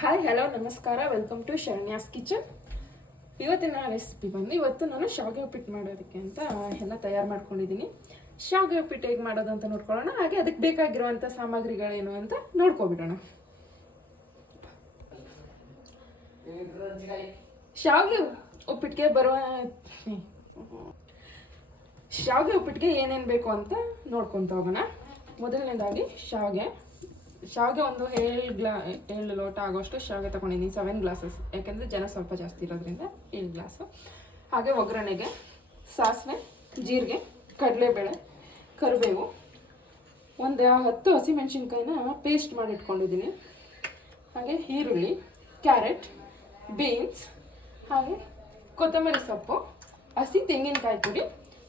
Hi hello ನಮಸ್ಕಾರ, welcome to ಶರಣ್ಯಾಸ್ kitchen. ಇವತ್ತಿನ recipe ಬಂದು ಇವತ್ತು ನಾನು ಶಾವಿಗೆ ಉಪ್ಪಿಟ್ಟು ಮಾಡೋದಕ್ಕೆ ಅಂತ ಎಲ್ಲ ತಯಾರು ಮಾಡ್ಕೊಂಡಿದ್ದೀನಿ. ಶಾವಿಗೆ ಉಪ್ಪಿಟ್ಟು ಹೇಗೆ ಮಾಡೋದು ಅಂತ ನೋಡ್ಕೊಳ್ಳೋಣ, ಹಾಗೆ ಅದಕ್ಕೆ ಬೇಕಾಗಿರುವಂಥ ಸಾಮಗ್ರಿಗಳೇನು ಅಂತ ನೋಡ್ಕೊಬಿಡೋಣ. ಶಾವಿಗೆ ಉಪ್ಪಿಟ್ಟಿಗೆ ಏನೇನು ಬೇಕು ಅಂತ ನೋಡ್ಕೊತ ಹೋಗೋಣ. ಮೊದಲನೇದಾಗಿ ಶಾವಿಗೆ ಒಂದು 7 ಲೋಟ ಆಗೋಷ್ಟು ಶಾವಿಗೆ ತೊಗೊಂಡಿದ್ದೀನಿ, 7 ಗ್ಲಾಸಸ್, ಯಾಕೆಂದರೆ ಜನ ಸ್ವಲ್ಪ ಜಾಸ್ತಿ ಇರೋದ್ರಿಂದ 7 ಗ್ಲಾಸು. ಹಾಗೆ ಒಗ್ಗರಣೆಗೆ ಸಾಸಿವೆ, ಜೀರಿಗೆ, ಕಡಲೆಬೇಳೆ, ಕರಿಬೇವು, ಒಂದು 10 ಹಸಿಮೆಣಸಿನ್ಕಾಯಿನ ಪೇಸ್ಟ್ ಮಾಡಿ ಇಟ್ಕೊಂಡಿದ್ದೀನಿ. ಹಾಗೆ ಈರುಳ್ಳಿ, ಕ್ಯಾರೆಟ್, ಬೀನ್ಸ್, ಹಾಗೆ ಕೊತ್ತಂಬರಿ ಸೊಪ್ಪು, ಹಸಿ ತೆಂಗಿನಕಾಯಿ ತುರಿ,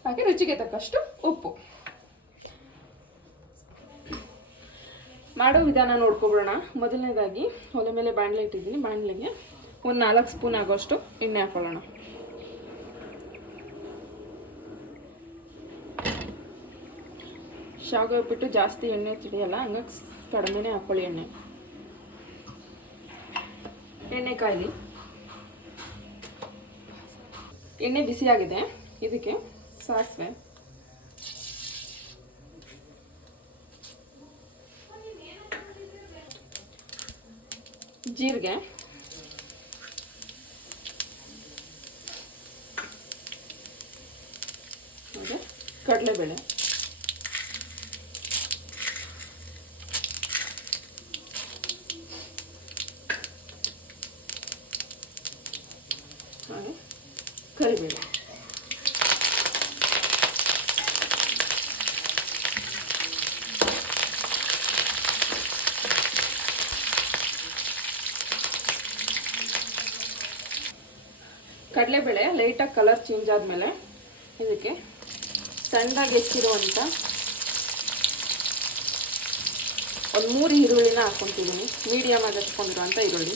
ಹಾಗೆ ರುಚಿಗೆ ತಕ್ಕಷ್ಟು ಉಪ್ಪು. ಮಾಡೋ ವಿಧಾನ ನೋಡ್ಕೊಬಿಡೋಣ. ಮೊದಲನೇದಾಗಿ ಒಲೆ ಮೇಲೆ ಬಾಣಲೆ ಇಟ್ಟಿದ್ದೀನಿ. ಬಾಣಲೆಗೆ ಒಂದು 4 ಸ್ಪೂನ್ ಆಗೋಷ್ಟು ಎಣ್ಣೆ ಹಾಕೊಳ್ಳೋಣ. ಶಾವಿಗೆ ಉಪ್ಪಿಟ್ಟು ಜಾಸ್ತಿ ಎಣ್ಣೆ ತಿಡಿಯಲ್ಲ, ಹಂಗಾಗಿ ಕಡಿಮೆನೇ ಹಾಕೊಳ್ಳಿ ಎಣ್ಣೆ ಕಾಯಿಲಿ. ಎಣ್ಣೆ ಬಿಸಿಯಾಗಿದೆ, ಇದಕ್ಕೆ ಸಾಸಿವೆ, ಜೀರಿಗೆ, ಹಾಗೆ ಕಡಲೆಬೇಳೆ, ಹಾಗೆ ಕರಿಬೇಳೆ. ಕಡಲೆಬೇಳೆ ಲೈಟಾಗಿ ಕಲರ್ ಚೇಂಜ್ ಆದಮೇಲೆ ಇದಕ್ಕೆ ಸಣ್ಣದಾಗಿ ಹೆಚ್ಚಿರುವಂಥ ಒಂದು 3 ಈರುಳ್ಳಿನ ಹಾಕ್ಕೊತಿದ್ದೀನಿ. ಮೀಡಿಯಮ್ ಆಗಿ ಹಚ್ಕೊಂಡಿರುವಂಥ ಈರುಳ್ಳಿ.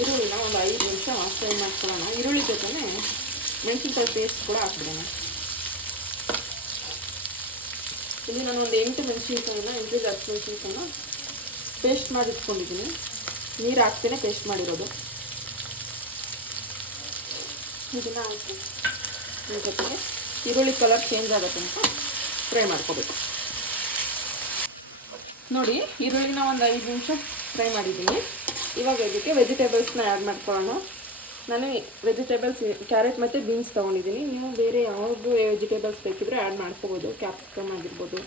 ಈರುಳ್ಳಿನ ಒಂದು 5 ನಿಮಿಷ ಫ್ರೈ ಮಾಡ್ಕೊಳ್ಳೋಣ. ಈರುಳ್ಳಿ ಜೊತೆನೆ ಮೆಣಸಿನ್ಕಾಯಿ ಪೇಸ್ಟ್ ಕೂಡ ಹಾಕ್ಬಿಡೋಣ. ಇಲ್ಲಿ ನಾನು ಒಂದು 8 ಮೆಣಸಿನ್ಕಾಯಿನ 8 ಹಸಿಮೆಣಸಿನ್ಕಾಯಿನ ಪೇಸ್ಟ್ ಮಾಡಿ ಇಟ್ಕೊಂಡಿದ್ದೀನಿ. ನೀರು ಹಾಕ್ತೇನೆ ಪೇಸ್ಟ್ ಮಾಡಿರೋದು. ಇದನ್ನು ಹಾಕಿ ಜೊತೆಗೆ ಈರುಳ್ಳಿ ಕಲರ್ ಚೇಂಜ್ ಆಗುತ್ತೆ ಅಂತ ಫ್ರೈ ಮಾಡ್ಕೋಬೇಕು. ನೋಡಿ, ಈರುಳ್ಳಿನ ಒಂದು 5 ನಿಮಿಷ ಫ್ರೈ ಮಾಡಿದ್ದೀನಿ. ಇವಾಗ ಇದಕ್ಕೆ ವೆಜಿಟೇಬಲ್ಸ್ನ ಆ್ಯಡ್ ಮಾಡ್ಕೊಳ್ಳೋಣ. ನಾನು ವೆಜಿಟೇಬಲ್ಸ್ ಕ್ಯಾರೆಟ್ ಮತ್ತು ಬೀನ್ಸ್ ತೊಗೊಂಡಿದ್ದೀನಿ. ನೀವು ಬೇರೆ ಯಾವುದು ವೆಜಿಟೇಬಲ್ಸ್ ಬೇಕಿದ್ರೆ ಆ್ಯಡ್ ಮಾಡ್ಕೋಬೋದು. ಕ್ಯಾಪ್ಸಿಕಮ್ ಆಗಿರ್ಬೋದು.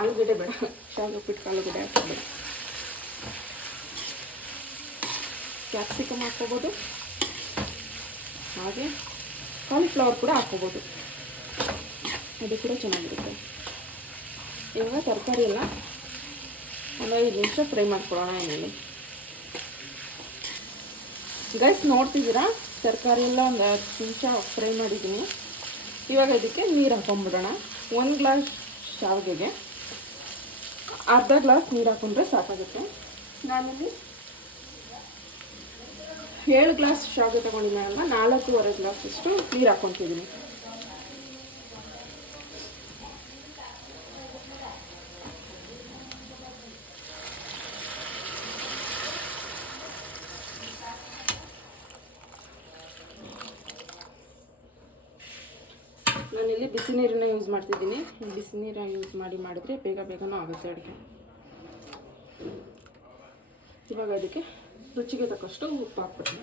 ಆಲೂಗಡ್ಡೆ ಬೇಡ, ಶಾವಿಗೆ ಉಪ್ಪಿಟ್ಟು ಆಲೂಗಡ್ಡೆ ಹಾಕೋಬೇಡ. ಕ್ಯಾಪ್ಸಿಕಮ್ ಹಾಕ್ಕೋಬೋದು, ಹಾಗೆ ಕಾಲಿಫ್ಲವರ್ ಕೂಡ ಹಾಕ್ಕೋಬೋದು, ಅದು ಕೂಡ ಚೆನ್ನಾಗಿರುತ್ತೆ. ಇವಾಗ ತರಕಾರಿ ಎಲ್ಲ ಒಂದು 5 ನಿಮಿಷ ಫ್ರೈ ಮಾಡ್ಕೊಳ್ಳೋಣ ಎಣ್ಣೆಲಿ. ಗೈಸ್ ನೋಡ್ತಿದ್ದೀರಾ, ತರಕಾರಿ ಎಲ್ಲ ಒಂದು 10 ನಿಮಿಷ ಫ್ರೈ ಮಾಡಿದ್ದೀನಿ. ಇವಾಗ ಇದಕ್ಕೆ ನೀರು ಹಾಕೊಂಡ್ಬಿಡೋಣ. 1 ಗ್ಲಾಸ್ ಶಾವಿಗೆಗೆ ಅರ್ಧ ಗ್ಲಾಸ್ ನೀರು ಹಾಕೊಂಡ್ರೆ ಸಾಕಾಗುತ್ತೆ. ನಾನಿಲ್ಲಿ 7 ಗ್ಲಾಸ್ ಶಾವಿಗೆ ತೊಗೊಂಡಿದ್ದೀನಲ್ಲ, 4.25 ಗ್ಲಾಸ್ ಅಷ್ಟು ನೀರು ಹಾಕ್ಕೊತಿದ್ದೀನಿ. ನಾನಿಲ್ಲಿ ಬಿಸಿ ನೀರನ್ನ ಯೂಸ್ ಮಾಡ್ತಿದ್ದೀನಿ. ಬಿಸಿ ನೀರನ್ನ ಯೂಸ್ ಮಾಡಿದ್ರೆ ಬೇಗನೂ ಆಗುತ್ತೆ ಅಡುಗೆ. ಇವಾಗ ಅದಕ್ಕೆ ರುಚಿಗೆ ತಕ್ಕಷ್ಟು ಉಪ್ಪು ಹಾಕ್ಬಿಡ್ತೀನಿ.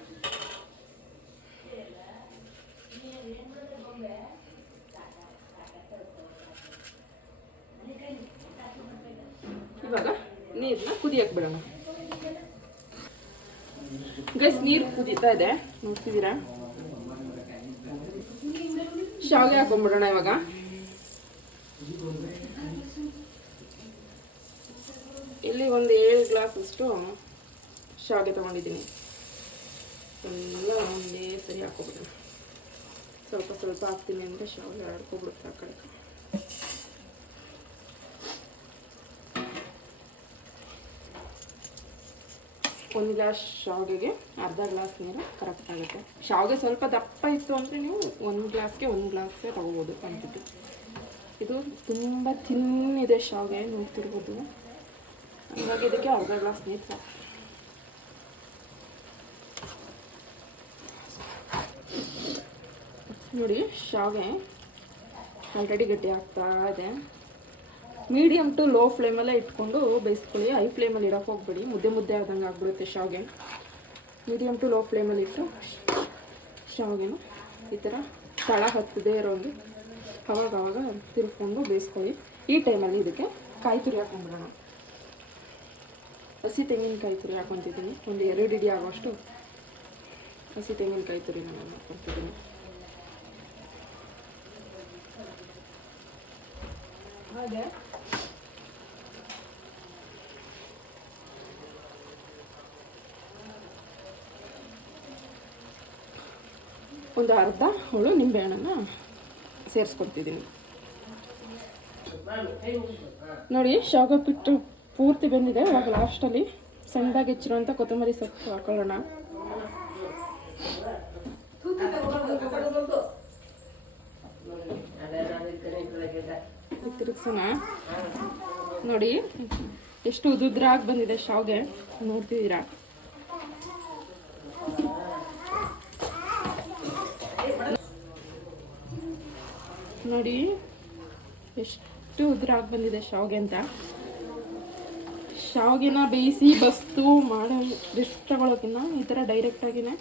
ಇವಾಗ ನೀರನ್ನ ಕುದಿಯಕ್ಕೆ ಬಿಡೋಣ. ಗೈಸ್, ನೀರು ಕುದೀತಾ ಇದೆ, ನೋಡ್ತಿದ್ದೀರಾ. ಶಾವಿಗೆ ಹಾಕೊಂಡ್ಬಿಡೋಣ. ಇವಾಗ ಇಲ್ಲಿ ಒಂದು 7 ಗ್ಲಾಸ್ ಅಷ್ಟು ಶಾವಿಗೆ ತೊಗೊಂಡಿದ್ದೀನಿ. ಎಲ್ಲ ಒಂದೇ ಸರಿ ಹಾಕೋಬಿಡೋಣ. ಸ್ವಲ್ಪ ಸ್ವಲ್ಪ ಹಾಕ್ತೀನಿ ಅಂದರೆ ಶಾವಿಗೆ ಹರಡ್ಕೊಬಿಡುತ್ತೆ ಆ ಕಡೆ. 1 ಗ್ಲಾಸ್ ಶಾವಿಗೆಗೆ ಅರ್ಧ ಗ್ಲಾಸ್ ನೀರು ಕರೆಕ್ಟ್ ಆಗುತ್ತೆ. ಶಾವಿಗೆ ಸ್ವಲ್ಪ ದಪ್ಪ ಇತ್ತು ಅಂದರೆ ನೀವು 1 ಗ್ಲಾಸ್ಗೆ 1 ಗ್ಲಾಸೇ ತೊಗೋಬೋದು ಕ್ವಾಂಟಿಟಿ. ಇದು ತುಂಬ ತಿನ್ನಿದೆ ಶಾವಿಗೆ, ನೋಡ್ತಿರ್ಬೋದು. ಹಾಗಾಗಿ ಇದಕ್ಕೆ ಅರ್ಧ ಗ್ಲಾಸ್ ನೀರು ಸಾಕು. ನೋಡಿ, ಶಾವಿಗೆ ಆಲ್ರೆಡಿ ಗಟ್ಟಿ ಆಗ್ತಾ ಇದೆ. ಮೀಡಿಯಮ್ ಟು ಲೋ ಫ್ಲೇಮಲ್ಲೇ ಇಟ್ಕೊಂಡು ಬೇಯಿಸ್ಕೊಳ್ಳಿ. ಹೈ ಫ್ಲೇಮಲ್ಲಿ ಇಡೋಕೆ ಹೋಗ್ಬೇಡಿ, ಮುದ್ದೆ ಮುದ್ದೆ ಆದಂಗೆ ಆಗ್ಬಿಡುತ್ತೆ ಶಾವಿಗೆ. ಮೀಡಿಯಮ್ ಟು ಲೋ ಫ್ಲೇಮಲ್ಲಿ ಇಟ್ಟು ಶಾವಿಗೆನ ಈ ಥರ ತಳ ಹತ್ತದೇ ಇರೋಂಗೆ ಅವಾಗವಾಗ ತಿರ್ಕೊಂಡು ಬೇಯಿಸ್ಕೊಳ್ಳಿ. ಈ ಟೈಮಲ್ಲಿ ಇದಕ್ಕೆ ಕಾಯಿ ತುರಿ ಹಾಕೊಂಡ್ಬಿಡೋಣ. ಹಸಿ ತೆಂಗಿನಕಾಯಿ ತುರಿ ಹಾಕೊತಿದ್ದೀನಿ. ಒಂದು 2 ಇಡಿ ಆಗೋಷ್ಟು ಹಸಿ ತೆಂಗಿನಕಾಯಿ ತುರಿ ನಾನು ಹಾಕ್ಕೊತಿದ್ದೀನಿ. ಹಾಗೆ ಒಂದು ಅರ್ಧ ಹುಳು ನಿಂಬೆಹಣ್ಣನ್ನು ಸೇರಿಸ್ಕೊಡ್ತಿದ್ದೀನಿ. ನೋಡಿ, ಶಾವಿಗೆ ಉಪ್ಪಿಟ್ಟು ಪೂರ್ತಿ ಬೆಂದಿದೆ. ಇವಾಗ ಲಾಸ್ಟಲ್ಲಿ ಸಣ್ಣದಾಗಿ ಹೆಚ್ಚಿರುವಂಥ ಕೊತ್ತಂಬರಿ ಸೊಪ್ಪು ಹಾಕೊಳ್ಳೋಣ. ತಿರುಗಿಸೋಣ. ನೋಡಿ ಎಷ್ಟು ಉದುದ್ರಾಗಿ ಬಂದಿದೆ ಶಾವಿಗೆ, ನೋಡ್ತಿದ್ದೀರಾ? ನೋಡಿ ಎಷ್ಟು ಉದುರಾಗಿ ಬಂದಿದೆ ಶಾವಿಗೆ ಅಂತ. ಶಾವಿಗೆನ ಬೇಯಿಸಿ ಬಸ್ತು ಮಾಡೋ ರಿಸ್ಕ್ ತಗೊಳ್ಳೋಕ್ಕಿಂತ ಈ ಥರ ಡೈರೆಕ್ಟಾಗಿನೇ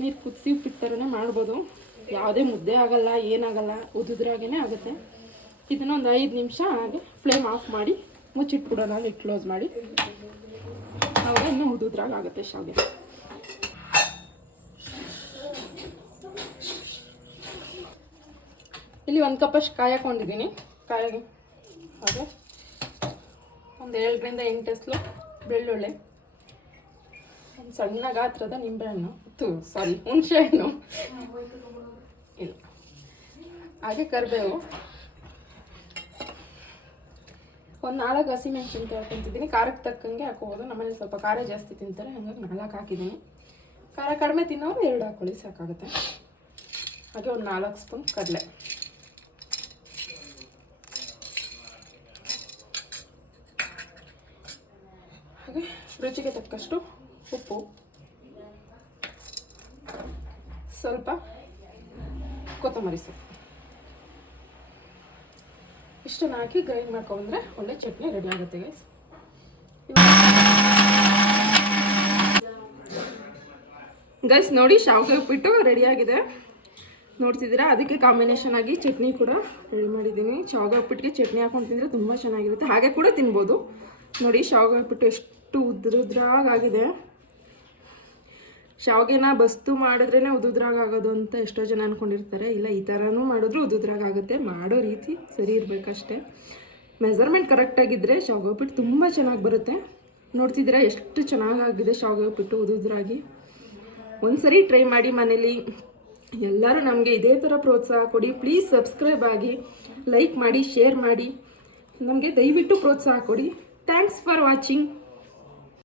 ನೀರು ಕುದಿಸಿ ಉಪ್ಪಿಟ್ಟು ಥರನೇ ಮಾಡ್ಬೋದು. ಯಾವುದೇ ಮುದ್ದೆ ಆಗಲ್ಲ, ಏನಾಗಲ್ಲ, ಉದುದ್ರಾಗೇ ಆಗುತ್ತೆ. ಇದನ್ನು ಒಂದು 5 ನಿಮಿಷ ಹಾಗೆ ಫ್ಲೇಮ್ ಆಫ್ ಮಾಡಿ ಮುಚ್ಚಿಟ್ಬಿಡೋಣ, ಲಿಡ್ ಕ್ಲೋಸ್ ಮಾಡಿ. ಆವಾಗ ಇನ್ನೂ ಉದುದ್ರಾಗುತ್ತೆ ಶಾವಿಗೆ. ಇಲ್ಲಿ 1 ಕಪ್ಪಷ್ಟು ಕಾಯಿ ಹಾಕೊಂಡಿದ್ದೀನಿ. ಕಾಯಿಗೆ ಹಾಗೆ ಒಂದು 7ರಿಂದ 8 ಎಸ್ಲು ಬೆಳ್ಳುಳ್ಳಿ, ಒಂದು ಸಣ್ಣ ಗಾತ್ರದ ನಿಂಬೆಹಣ್ಣು, ಹುಣಸೆ ಹಣ್ಣು ಇಲ್ಲ, ಹಾಗೆ ಕರಿಬೇವು, ಒಂದು 4 ಹಸಿಮೆಣಸಿನ್ಕಾಯಿ ಹಾಕೊತಿದ್ದೀನಿ. ಖಾರಕ್ಕೆ ತಕ್ಕಂಗೆ ಹಾಕೋಬೋದು. ನಮ್ಮನೇಲಿ ಸ್ವಲ್ಪ ಖಾರ ಜಾಸ್ತಿ ತಿಂತಾರೆ, ಹಾಗಾಗಿ 4 ಹಾಕಿದ್ದೀನಿ. ಖಾರ ಕಡಿಮೆ ತಿನ್ನೋರು 2 ಹಾಕೊಳ್ಳಿ, ಸಾಕಾಗುತ್ತೆ. ಹಾಗೆ ಒಂದು 4 ಸ್ಪೂನ್ ಕಡಲೆ, ಹಾಗೆ ರುಚಿಗೆ ತಕ್ಕಷ್ಟು ಉಪ್ಪು, ಸ್ವಲ್ಪ ಕೊತ್ತಂಬರಿ ಸೊಪ್ಪು, ಇಷ್ಟನ್ನು ಹಾಕಿ ಗ್ರೈಂಡ್ ಮಾಡ್ಕೊಂಡ್ರೆ ಒಳ್ಳೆ ಚಟ್ನಿ ರೆಡಿ ಆಗುತ್ತೆ ಗೈಸ್. ಗೈಸ್ ನೋಡಿ, ಶಾವಿಗೆ ಉಪ್ಪಿಟ್ಟು ರೆಡಿಯಾಗಿದೆ, ನೋಡ್ತಿದ್ದೀರಾ? ಅದಕ್ಕೆ ಕಾಂಬಿನೇಷನ್ ಆಗಿ ಚಟ್ನಿ ಕೂಡ ರೆಡಿ ಮಾಡಿದ್ದೀನಿ. ಶಾವಿಗೆ ಉಪ್ಪಿಟ್ಟಿಗೆ ಚಟ್ನಿ ಹಾಕೊಂಡು ತಿಂದರೆ ತುಂಬ ಚೆನ್ನಾಗಿರುತ್ತೆ. ಹಾಗೆ ಕೂಡ ತಿನ್ಬೋದು. ನೋಡಿ, ಶಾವಿಗೆ ಉಪ್ಪಿಟ್ಟು ಎಷ್ಟು ಉದ್ರಾಗಾಗಿದೆ. ಶಾವಿಗೆನ ಬಸ್ತು ಮಾಡಿದ್ರೇ ಉದುದ್ರಾಗೋದು ಅಂತ ಎಷ್ಟೋ ಜನ ಅಂದ್ಕೊಂಡಿರ್ತಾರೆ. ಇಲ್ಲ, ಈ ಥರನೂ ಮಾಡಿದ್ರು ಉದುದ್ರಾಗುತ್ತೆ. ಮಾಡೋ ರೀತಿ ಸರಿ ಇರಬೇಕಷ್ಟೇ. ಮೆಜರ್ಮೆಂಟ್ ಕರೆಕ್ಟಾಗಿದ್ದರೆ ಶಾವಿಗೆ ಉಪ್ಪಿಟ್ಟು ತುಂಬ ಚೆನ್ನಾಗಿ ಬರುತ್ತೆ. ನೋಡ್ತಿದ್ದೀರಾ ಎಷ್ಟು ಚೆನ್ನಾಗಾಗಿದೆ ಶಾವಿಗೆ ಉಪ್ಪಿಟ್ಟು ಉದುದ್ರಾಗಿ. ಒಂದ್ಸರಿ ಟ್ರೈ ಮಾಡಿ ಮನೇಲಿ. ಎಲ್ಲರೂ ನಮಗೆ ಇದೇ ಥರ ಪ್ರೋತ್ಸಾಹ ಕೊಡಿ. ಪ್ಲೀಸ್ ಸಬ್ಸ್ಕ್ರೈಬ್ ಆಗಿ, ಲೈಕ್ ಮಾಡಿ, ಶೇರ್ ಮಾಡಿ. ನಮಗೆ ದಯವಿಟ್ಟು ಪ್ರೋತ್ಸಾಹ ಕೊಡಿ. Thanks for watching.